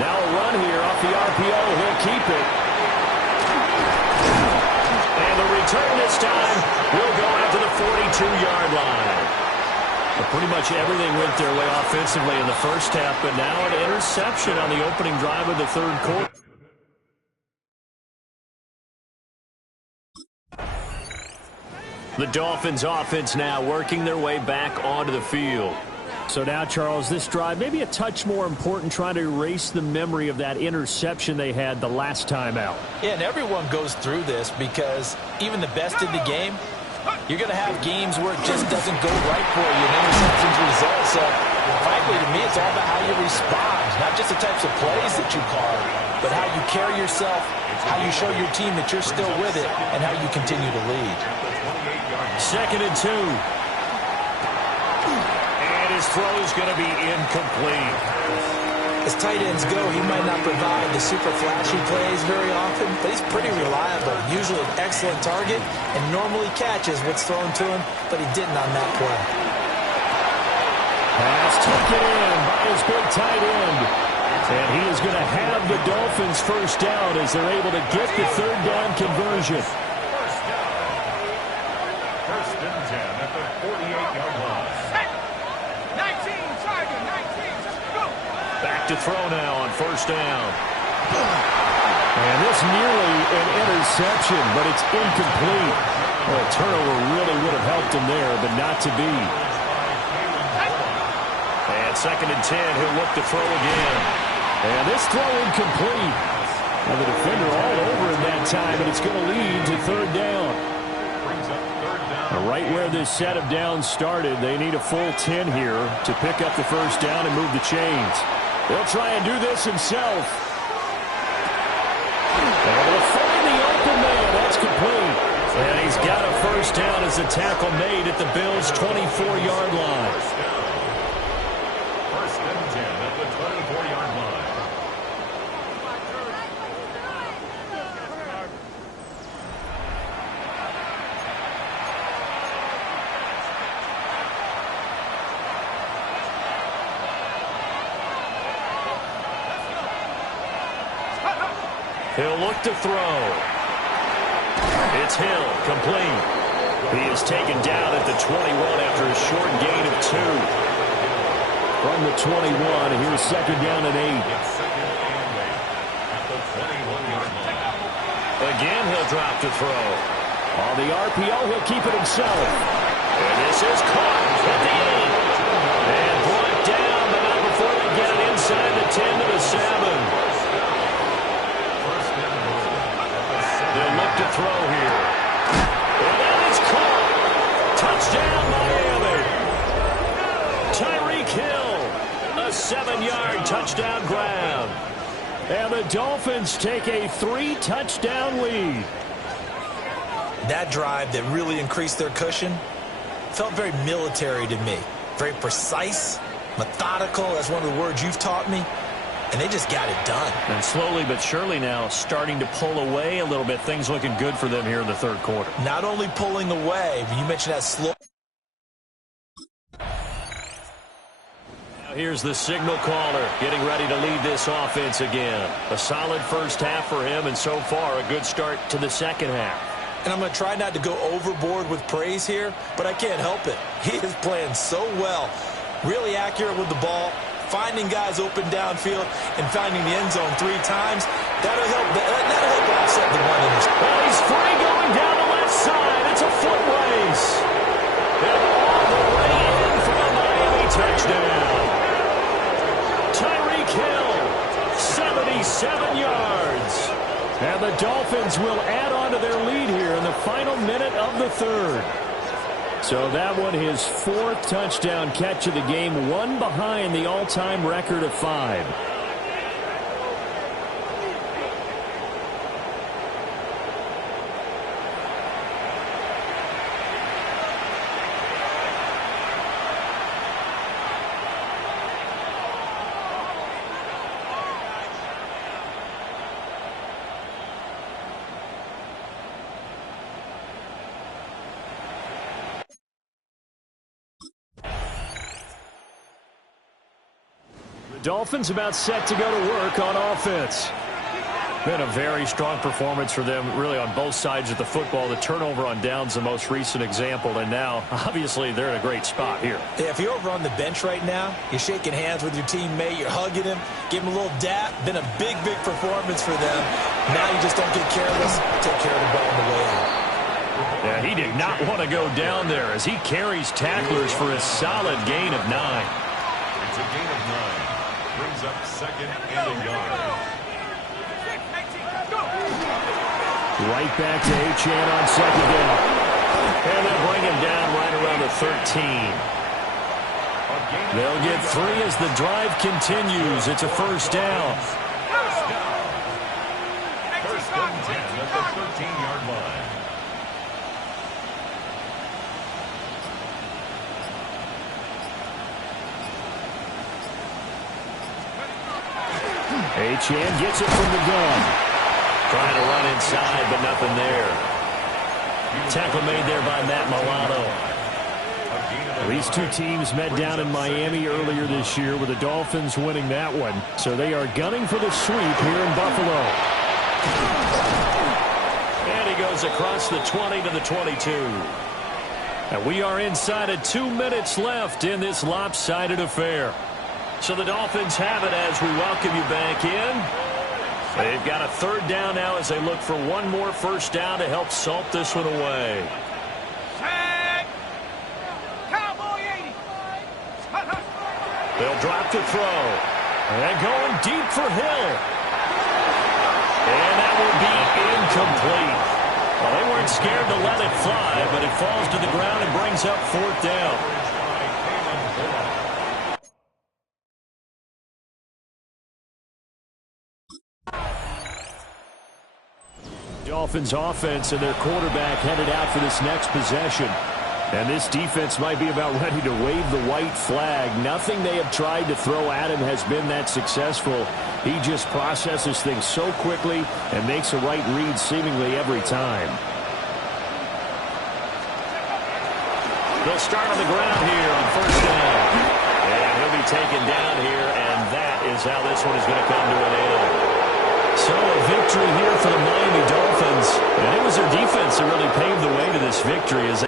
Now a run here off the RPO. He'll keep it. And the return this time will go out to the 42-yard line. But pretty much everything went their way offensively in the first half, but now an interception on the opening drive of the 3rd quarter. The Dolphins offense now working their way back onto the field. So now, Charles, this drive maybe a touch more important, trying to erase the memory of that interception they had the last time out. Yeah, and everyone goes through this because even the best in the game, you're going to have games where it just doesn't go right for you, and interceptions result. So, frankly, to me, it's all about how you respond, not just the types of plays that you call, but how you carry yourself, how you show your team that you're still with it, and how you continue to lead. 2nd and 2. And his throw is going to be incomplete. As tight ends go, he might not provide the super flashy plays very often, but he's pretty reliable. Usually an excellent target and normally catches what's thrown to him, but he didn't on that play. Pass taken in by his big tight end. And he is going to have the Dolphins first down as they're able to get the 3rd down conversion. First down. 1st and 10 at the 48-yard line. 19, Tiger, 19. Go. Back to throw now on 1st down. And this nearly an interception, but it's incomplete. Well, a turnover really would have helped him there, but not to be. And 2nd and 10, he'll look to throw again. And this throw incomplete. And the defender all over him that time, and it's going to lead to 3rd down. Right where this set of downs started, they need a full 10 here to pick up the 1st down and move the chains. They'll try and do this himself. And they'll find the open man. That's complete. And he's got a 1st down as the tackle made at the Bills' 24-yard line. 1st and 10 at the 24-yard line. He'll look to throw. It's Hill, complete. He is taken down at the 21 after a short gain of 2. From the 21, here's 2nd down and 8. Again, he'll drop to throw. On the RPO, he'll keep it himself. And this is caught at the 8. And brought down, but not before they get it inside the 10 to the 7. They'll look to throw here. And it's caught. Touchdown, Miami. Tyreek Hill, a 7-yard touchdown grab. And the Dolphins take a 3-touchdown lead. That drive that really increased their cushion felt very military to me. Very precise, methodical. That's one of the words you've taught me. And they just got it done. And slowly but surely now starting to pull away a little bit. Things looking good for them here in the 3rd quarter. Not only pulling away, but you mentioned that slow. Now here's the signal caller getting ready to lead this offense again. A solid 1st half for him, and so far a good start to the 2nd half. And I'm going to try not to go overboard with praise here, but I can't help it. He is playing so well. Really accurate with the ball. Finding guys open downfield and finding the end zone 3 times. That'll help offset the 1 interception. Well, he's free going down the left side. It's a foot race. And all the way in for a Miami touchdown. Tyreek Hill, 77 yards. And the Dolphins will add on to their lead here in the final minute of the 3rd. So that one, his 4th touchdown catch of the game, 1 behind the all-time record of 5. Dolphins about set to go to work on offense. Been a very strong performance for them, really, on both sides of the football. The turnover on downs, the most recent example, and now, obviously, they're in a great spot here. Yeah, if you're over on the bench right now, you're shaking hands with your teammate, you're hugging him, give him a little dap. Been a big, big performance for them. Now you just don't get careless. Take care of the ball on the way out. Yeah, he did not want to go down there as he carries tacklers for a solid gain of 9. It's a gain of 9. Brings up 2nd and a yard. Right back to Achane on 2nd down. And they'll bring him down right around the 13. They'll get 3 as the drive continues. It's a 1st down. 1st and 10 at the 13-yard line. Achane gets it from the gun. Trying to run inside, but nothing there. Tackle made there by Matt Milano. These two teams met down in Miami earlier this year with the Dolphins winning that one. So they are gunning for the sweep here in Buffalo. And he goes across the 20 to the 22. And we are inside of 2 minutes left in this lopsided affair. So the Dolphins have it as we welcome you back in. They've got a third down now as they look for one more first down to help salt this one away. Set. Cowboy 80. They'll drop to throw. And going deep for Hill. And that will be incomplete. Well, they weren't scared to let it fly, but it falls to the ground and brings up fourth down. Dolphins offense and their quarterback headed out for this next possession. And this defense might be about ready to wave the white flag. Nothing they have tried to throw at him has been that successful. He just processes things so quickly and makes a right read seemingly every time. They'll start on the ground here on first down. And he'll be taken down here, and that is how this one is going to come to an end. So a victory here for the Miami Dolphins. And it was their defense that really paved the way to this victory as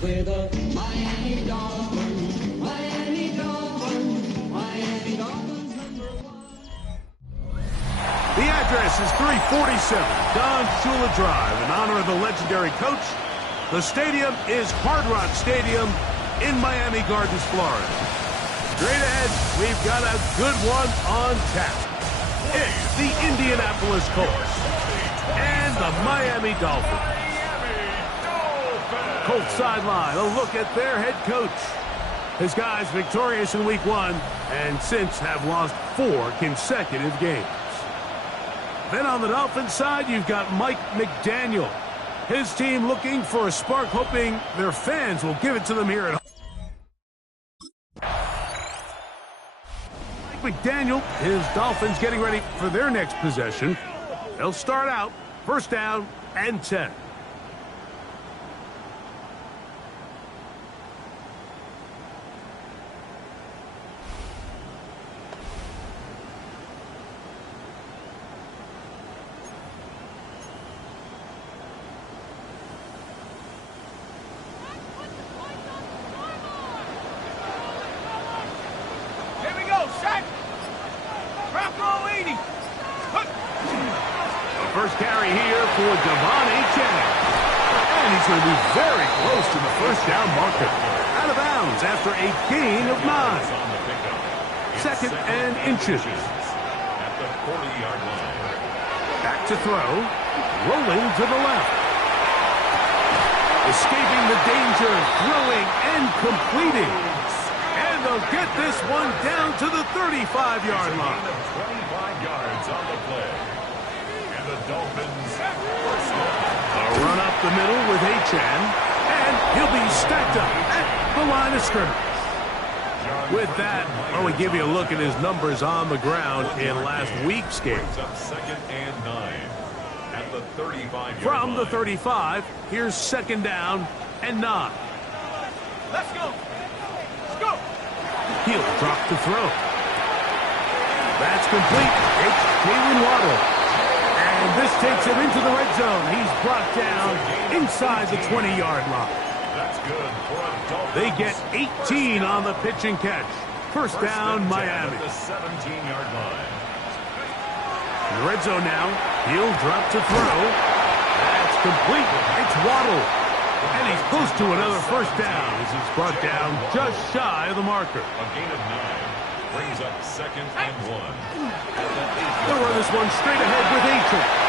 We're the Miami Dolphins, Miami Dolphins, Miami Dolphins #1. The address is 347 Don Shula Drive. In honor of the legendary coach, the stadium is Hard Rock Stadium in Miami Gardens, Florida. Straight ahead, we've got a good one on tap. It's the Indianapolis Colts and the Miami Dolphins. Colts sideline, a look at their head coach. His guys victorious in Week 1 and since have lost 4 consecutive games. Then on the Dolphins side, you've got Mike McDaniel. His team looking for a spark, hoping their fans will give it to them here at home. Mike McDaniel, his Dolphins getting ready for their next possession. They'll start out first down and 10. First carry here for Devon Achane. And he's going to be very close to the first down marker. Out of bounds after a gain of 9. Second and inches. At the 40-yard line. Back to throw. Rolling to the left. Escaping the danger. Throwing and completing. And they'll get this one down to the 35-yard line. 25 yards on the play. The Dolphins a run up the middle with Achane, and he'll be stacked up at the line of scrimmage. With that, we give you a look at his numbers on the ground in last week's game. Second and 9 at the 35-yard From the line. 35, here's second down and 9. Let's go. Let's go. He'll drop to throw. That's complete. It's Jalen Waddle. And this takes him into the red zone. He's brought down inside the 20-yard line. That's good for a Dolphins. They get 18 on the pitch and catch. First down, Miami. At the 17-yard line. In the red zone now. He'll drop to throw. That's complete. It's Waddle. And he's close to another first down as he's brought down just shy of the marker. A gain of 9 brings up second and 1. They'll run this one straight ahead with Achane.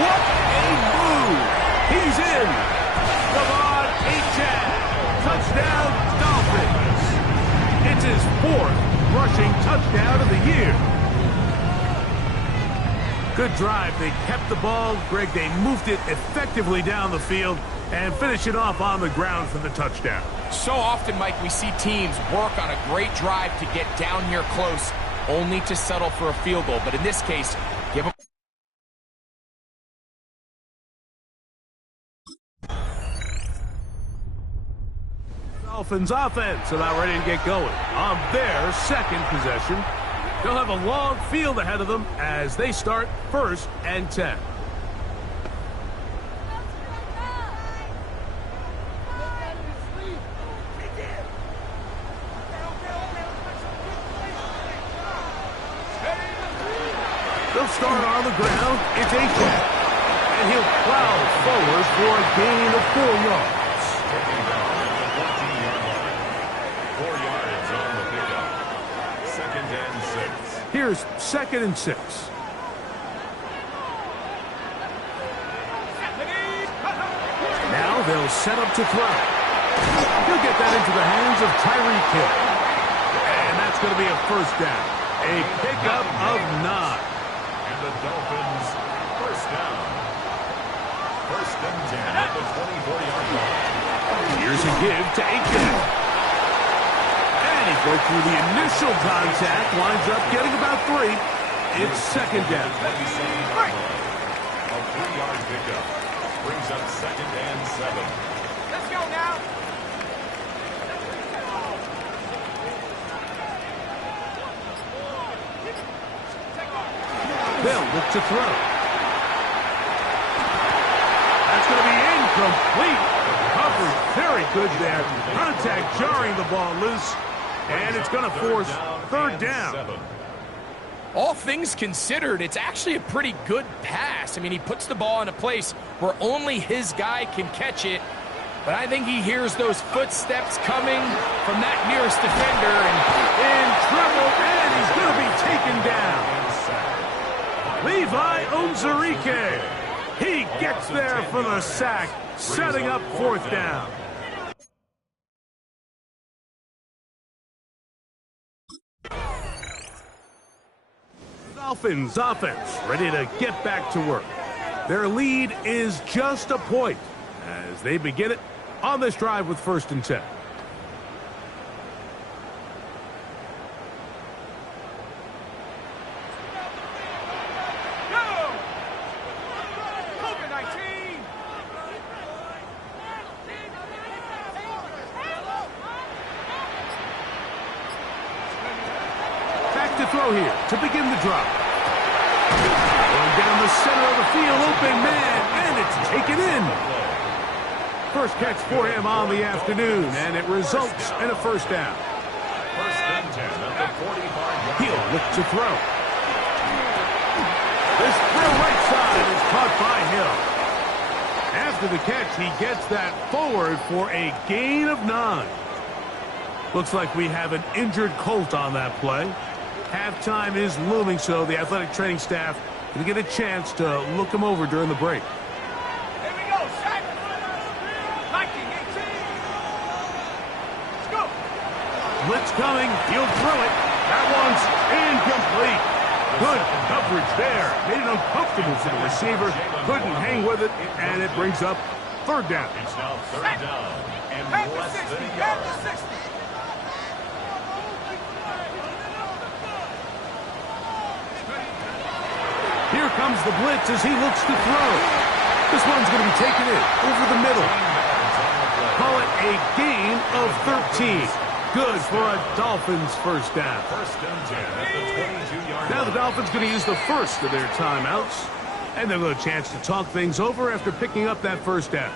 What a move! He's in. Devon Achane. Touchdown, Dolphins. It's his 4th rushing touchdown of the year. Good drive. They kept the ball. Greg, they moved it effectively down the field and finish it off on the ground for the touchdown. So often, Mike, we see teams work on a great drive to get down here close, only to settle for a field goal. But in this case, give them. Dolphins offense about ready to get going on their second possession. They'll have a long field ahead of them as they start first and 10. They'll start on the ground. It's Achane. And he'll plow forward for a gain of 4 yards. Taking down at the 14-yard line. 4 yards on the pickup. Second and 6. Here's second and 6. Now they'll set up to throw. He'll get that into the hands of Tyreek Hill. And that's going to be a first down. A pickup of 9. And the Dolphins first down. First and 10 at the 24-yard line. Here's a give to Achane. And he broke through the initial contact. Winds up getting about 3. It's second down. A 3-yard pickup brings up second and 7. Let's go now. They'll look to throw. That's going to be incomplete. Covered very good there. Contact jarring the ball loose. And it's going to force third down. 7. All things considered, it's actually a pretty good pass. I mean, he puts the ball in a place where only his guy can catch it. But I think he hears those footsteps coming from that nearest defender. And In trouble, and he's going to be taken down. Levi Onwuzurike. He gets there for the sack, setting up fourth down. Dolphins offense ready to get back to work. Their lead is just a point as they begin it on this drive with 1st and 10. To throw here to begin the drop. Going down the center of the field, open man, and it's taken in. First catch for him on the afternoon, and it results in a 1st down. 1st and 10 at the 45-yard line. He'll look to throw. This throw right side is caught by Hill. After the catch, he gets that forward for a gain of 9. Looks like we have an injured Colt on that play. Halftime is looming, so the athletic training staff going to get a chance to look him over during the break. Here we go, Shaq. 19-18. Let's go. Blitz coming. He'll throw it. That one's incomplete. Good coverage there. Made it uncomfortable for the receiver. Couldn't hang with it, and it brings up 3rd down. It's now 3rd down and Back to less 60. than a Back yard. to 60. Here comes the blitz as he looks to throw. This one's going to be taken in over the middle. Call it a gain of 13. Good for a Dolphins 1st down. 1st and 10 at the 22-yard Now line. the Dolphins going to use the first of their timeouts. And they'll have a chance to talk things over after picking up that 1st down.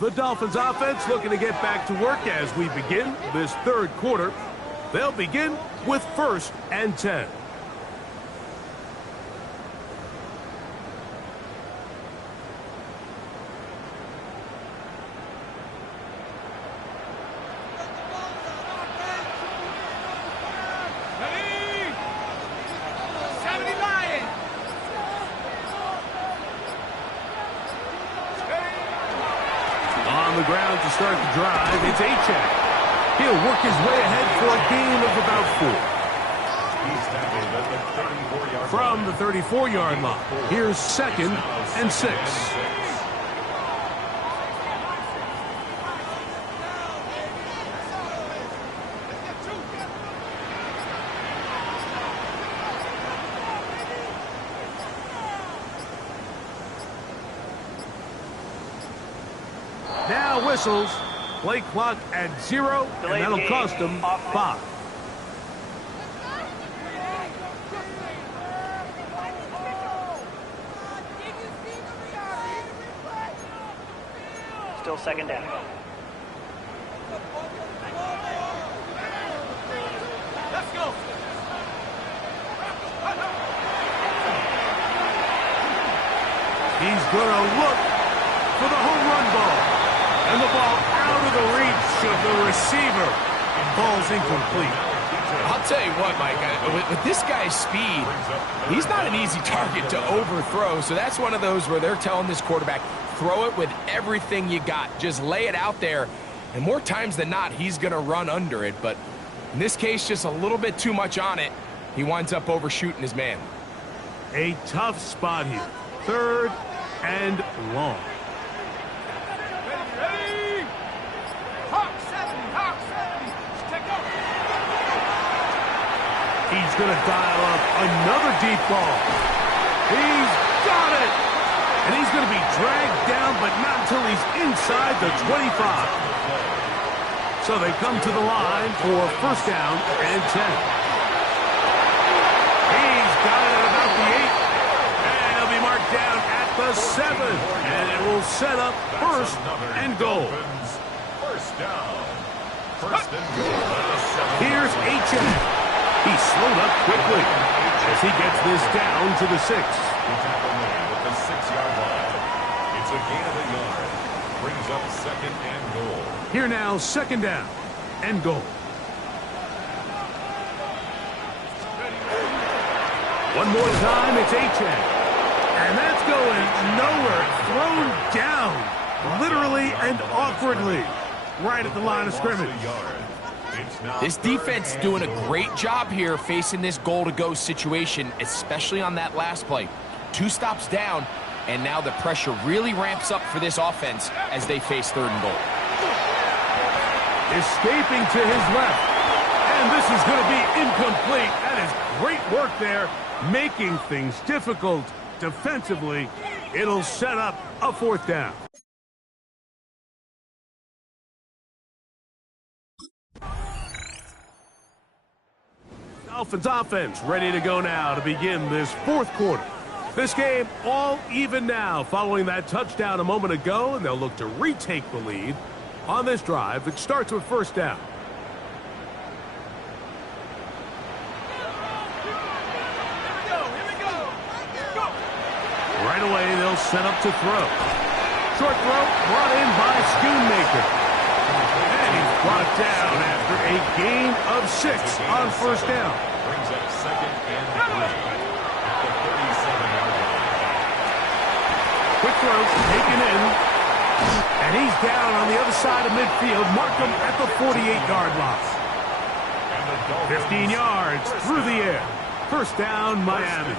The Dolphins offense looking to get back to work as we begin this 3rd quarter. They'll begin with 1st and 10. Ready? 70 Lions. On the ground to start the drive, it's Achek. He'll work his way ahead for a gain of about 4. He's tackled at the 34-yard line. From the 34-yard line, here's 2nd and 6. Now whistles. Play clock at 0, and that'll cost them 5. Still 2nd down. Let's go. He's going to look for the home run ball. And the ball out of the reach of the receiver. Ball's incomplete. I'll tell you what, Mike, with this guy's speed, he's not an easy target to overthrow. So that's one of those where they're telling this quarterback, throw it with everything you got. Just lay it out there. And more times than not, he's going to run under it. But in this case, just a little bit too much on it. He winds up overshooting his man. A tough spot here. 3rd and long. Ready? Hawk 70. Hawk 70. Take over. He's going to dial up another deep ball. He's got it. And he's going to be dragged down, but not until he's inside the 25. So they come to the line for 1st down and 10. He's got it at about the 8. And he'll be marked down at the 7. And it will set up 1st and goal. 1st down. 1st and goal at the 7. Here's Achek. He slowed up quickly as he gets this down to the 6. He tackled Lee at the 6-yard line. It's a gain of a yard. Brings up 2nd and goal. Here now, 2nd down and goal. One more time, it's Achane. And that's going nowhere. Thrown down, literally and awkwardly, right at the line of scrimmage. This defense doing a great job here facing this goal-to-go situation, especially on that last play. 2 stops down, and now the pressure really ramps up for this offense as they face 3rd and goal. Escaping to his left. And this is going to be incomplete. That is great work there, making things difficult defensively. It'll set up a 4th down. Dolphins offense ready to go now to begin this 4th quarter. This game all even now following that touchdown a moment ago, and they'll look to retake the lead on this drive that starts with 1st down. Right away, they'll set up to throw. Short throw brought in by Schoonmaker. And he's brought down after a gain of 6 on 1st down. Brings up 2nd and 3 at the 37-yard line. Quick throw taken in. And he's down on the other side of midfield. Markham at the 48-yard line. 15 yards through the air. 1st down, Miami.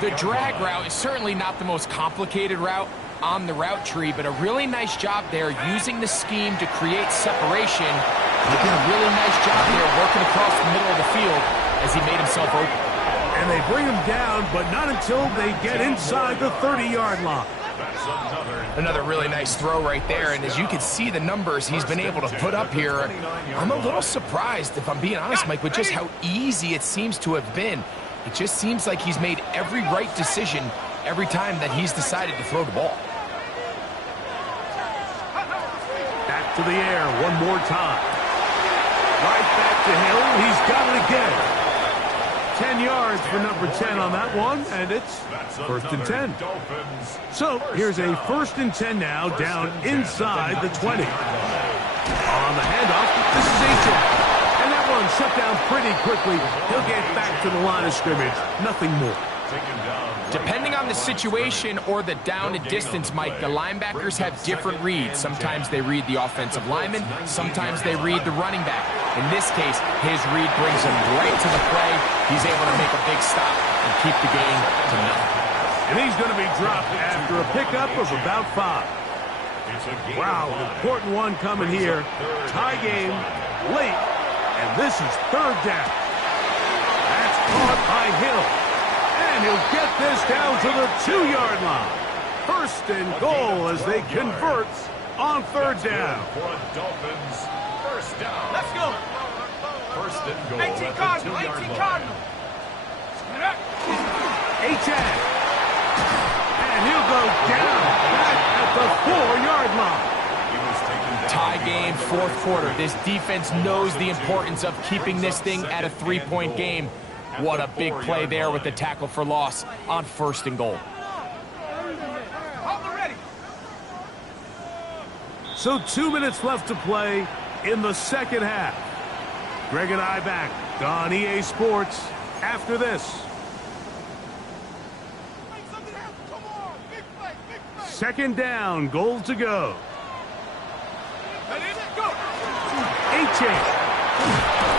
The drag route is certainly not the most complicated route on the route tree, but a really nice job there using the scheme to create separation. He did a really nice job there working across the middle of the field as he made himself open. And they bring him down, but not until they get inside the 30-yard line. Another really nice throw right there, and as you can see the numbers he's been able to put up here, I'm a little surprised, if I'm being honest, Mike, with just how easy it seems to have been. It just seems like he's made every right decision every time that he's decided to throw the ball. Back to the air one more time. Right back to Hill. He's got it again. 10 yards for number 10 on that one, and it's 1st and 10. So here's a 1st and 10 now down inside the 20. On the handoff, this is Achane. And that one shut down pretty quickly. He'll get back to the line of scrimmage. Nothing more. Depending on the situation or the down and distance, Mike, the linebackers have different reads. Sometimes they read the offensive lineman, sometimes they read the running back. In this case, his read brings him right to the play. He's able to make a big stop and keep the game to nothing. And he's going to be dropped after a pickup of about 5. Wow, an important one coming here. Tie game late, and this is 3rd down. That's caught by Hill. And he'll get this down to the 2-yard line. 1st and goal as they convert on 3rd down. Dolphins, 1st down. Let's go. 1st and goal. 18 Cardinal, 18 Cardinal. Achane. And he'll go down back at the 4-yard line. Tie game, 4th quarter. This defense knows the importance of keeping this thing at a 3-point game. What a big play there with the tackle for loss on 1st and goal. So 2 minutes left to play in the 2nd half. Greg and I back on EA Sports after this. 2nd down, goal to go. Achane.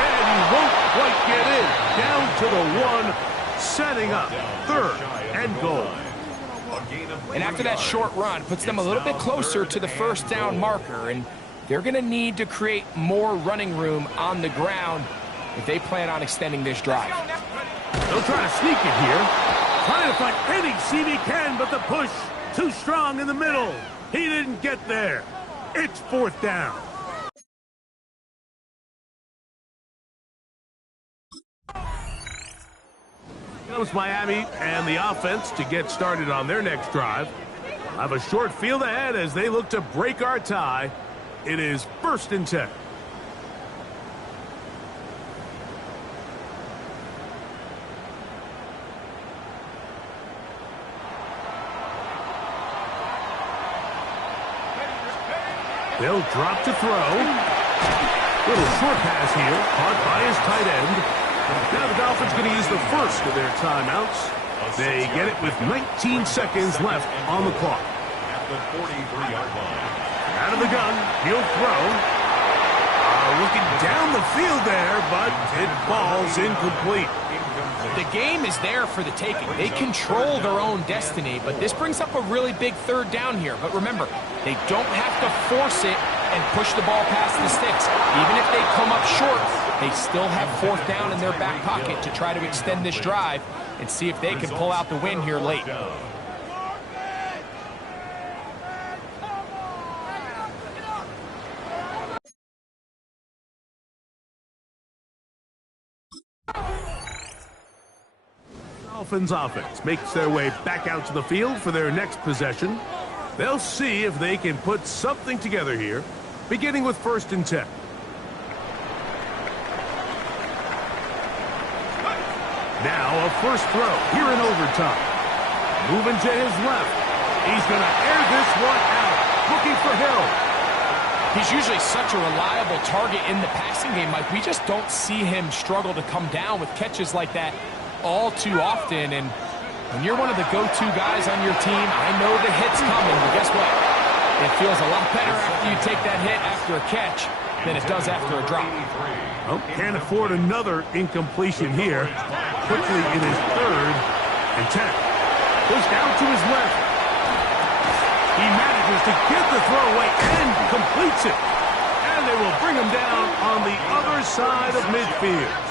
And he won't quite get in. Down to the 1, setting up 3rd and goal. And after that short run, puts them a little bit closer to the 1st down marker, and they're going to need to create more running room on the ground if they plan on extending this drive. They'll try to sneak it here. Trying to find any seam he can, but the push too strong in the middle. He didn't get there. It's 4th down. Comes Miami and the offense to get started on their next drive. Have a short field ahead as they look to break our tie. It is 1st and 10. They'll drop to throw. Little short pass here, caught by his tight end. Now the Dolphins going to use the first of their timeouts. They get it with 19 seconds left on the clock. At the 43-yard line. Out of the gun, he'll throw. Looking down the field there, but it falls incomplete. The game is there for the taking. They control their own destiny, but this brings up a really big third down here. But remember, they don't have to force it and push the ball past the sticks. Even if they come up short, they still have fourth down in their back pocket to try to extend this drive and see if they can pull out the win here late. Dolphins offense makes their way back out to the field for their next possession. They'll see if they can put something together here, beginning with 1st and 10. Now a first throw here in overtime. Moving to his left. He's going to air this one out. Looking for Hill. He's usually such a reliable target in the passing game, Mike. We just don't see him struggle to come down with catches like that all too often. And when you're one of the go-to guys on your team, I know the hit's coming, but guess what? It feels a lot better after you take that hit after a catch than it does after a drop. Oh, can't afford another incompletion here. Quickly in his 3rd and 10. Goes down to his left. He manages to get the throw away and completes it. And they will bring him down on the other side of midfield.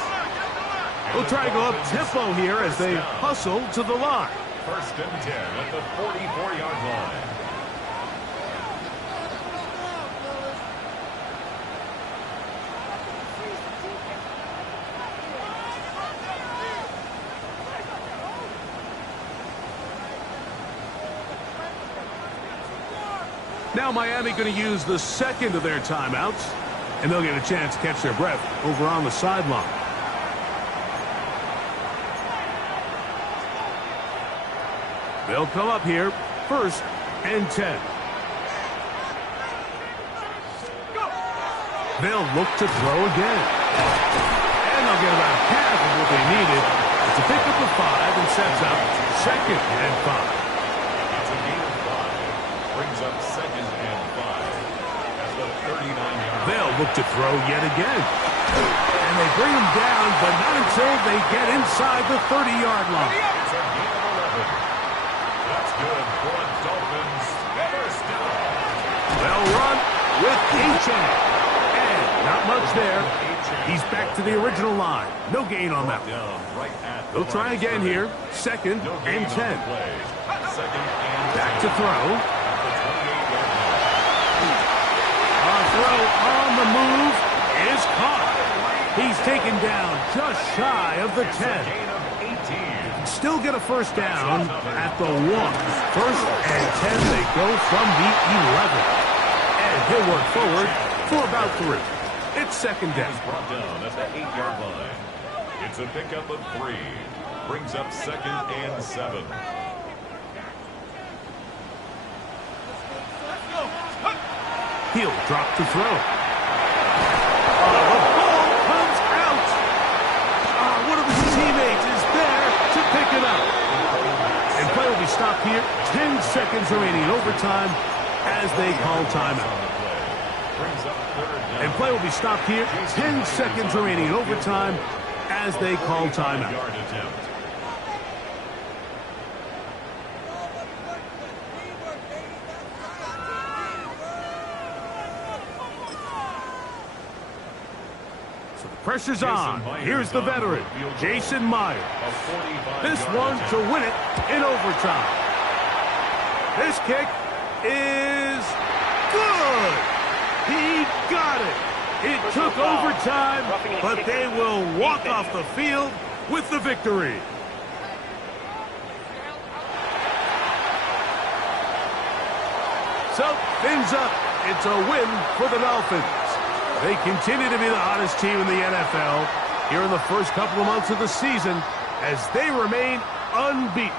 We'll try to go up tempo here as they hustle to the line. 1st and 10 at the 44-yard line. Now Miami going to use the second of their timeouts, and they'll get a chance to catch their breath over on the sideline. They'll come up here, 1st and 10. They'll look to throw again. And they'll get about half of what they needed. It's a pickup of 5 and sets up 2nd and 5. It's a gain of 5. Brings up 2nd and 5 at the 39-yard line. They'll look to throw yet again. And they bring them down, but not until they get inside the 30-yard line. It's a gain of 11. That's good for the Dolphins. First down. They'll run with Achane. And not much there. He's back to the original line. No gain on that. They'll try again here. 2nd and 10. Back to throw. A throw on the move is caught. He's taken down just shy of the 10. Still get a first down at the 1. 1st and 10, they go from the 11. And he'll work forward for about 3. It's 2nd down. Brought down at the 8-yard line. It's a pickup of 3. Brings up 2nd and 7. He'll drop to throw. The ball comes out. One of his teammates is there to pick it up. And play will be stopped here. 10 seconds remaining in overtime as they call timeout. And play will be stopped here. 10 seconds remaining in overtime as they call timeout. Pressure's on. Here's the veteran, Jason Myers. This one to win it in overtime. This kick is good. He got it. It took overtime, but they will walk off the field with the victory. So, fins up. It's a win for the Dolphins. They continue to be the hottest team in the NFL here in the first couple of months of the season as they remain unbeaten.